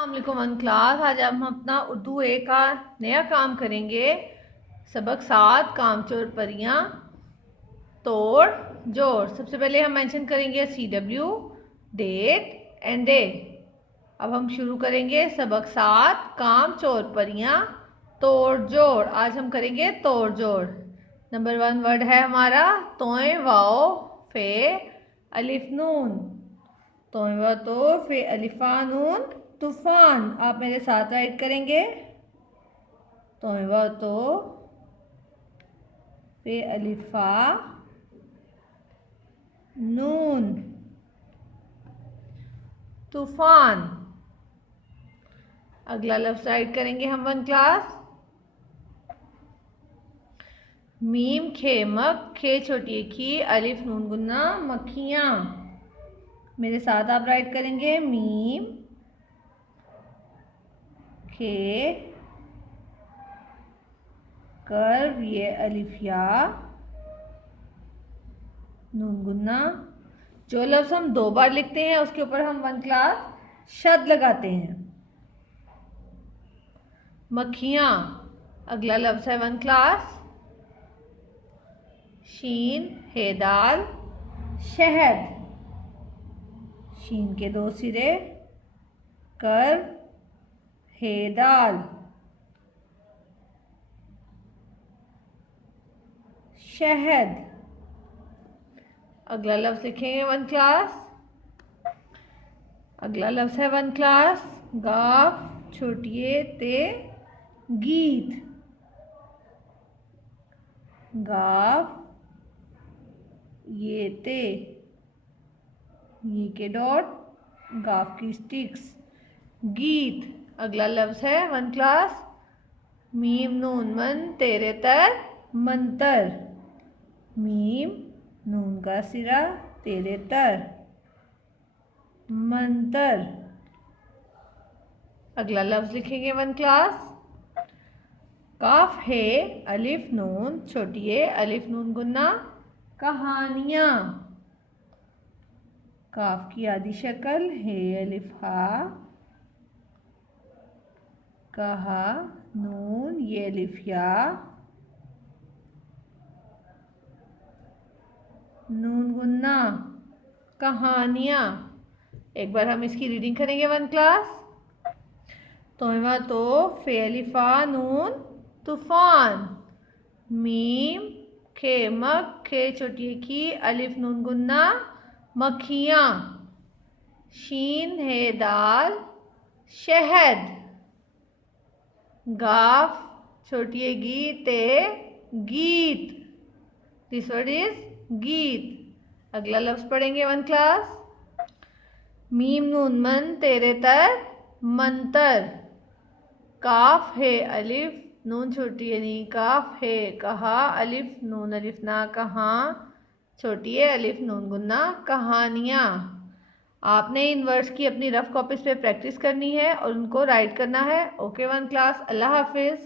अस्सलामुअलैकुम one class. आज हम अपना उर्दू ए का नया काम करेंगे। सबक 7 कामचोर परियां तोड़ जोड़। सबसे पहले हम मेंशन करेंगे CW डेट एंड डे। अब हम शुरू करेंगे सबक 7 कामचोर परियां तोड़ जोड़। आज हम करेंगे तोड़ जोड़। नंबर 1 वर्ड है हमारा तोए वाओ फे अलिफ नून। तोए वा तो फे अलिफा नून तूफान। आप मेरे साथ राइट करेंगे। तोए वा तो फे अलिफा नून तूफान। अगला लफ्ज राइट करेंगे हम वन क्लास। मीम खे मक खे छोटी खी अलिफ नून गुन्ना मक्खियाँ। मेरे साथ आप राइट करेंगे। मीम खे कर्व ये अलिफिया नून गुन्ना। जो लफ्ज हम 2 बार लिखते हैं उसके ऊपर हम वन क्लास शद लगाते हैं। मक्खियाँ। अगला लफ्ज है वन क्लास शीन हेदाल शहद। शीन के 2 सिरे कर हेदाल शहद। अगला लफ्ज लिखेंगे वन क्लास। अगला लफ्ज है वन क्लास गाफ छोटिए ते गीत। गाफ ये ते ये के डॉट गाफ की स्टिक्स गीत। अगला लफ्ज है वन क्लास मीम नून मन तेरे तर मंतर। मीम नून का सिरा तेरे तर मंतर। अगला लफ्ज लिखेंगे वन क्लास काफ है अलिफ नून छोटी है अलिफ नून गुन्ना कहानियाँ। काफ की आधी शक्ल है अलिफ हा कहा नून ये अलिफ या नून गुन्ना कहानियाँ। एक बार हम इसकी रीडिंग करेंगे वन क्लास। तोयवा तो फे अलिफा नून तूफान। मीम खे मक खे छोटी की अलिफ नून गुन्ना मक्खियाँ। शीन है दाल शहद। गाफ छोटी गीते गीत। दिस वर्ड इज गीत। अगला लफ्ज पढ़ेंगे वन क्लास मीम नून मन तेरे तर मंतर। काफ है अलिफ नून छोटी नी काफ है कहा अलिफ नून अलिफ ना कहाँ छोटी है अलिफ नून गुन्ना कहानियाँ। आपने इन वर्ड्स की अपनी रफ कॉपीज पे प्रैक्टिस करनी है और उनको राइट करना है। ओके वन क्लास, अल्लाह हाफिज़।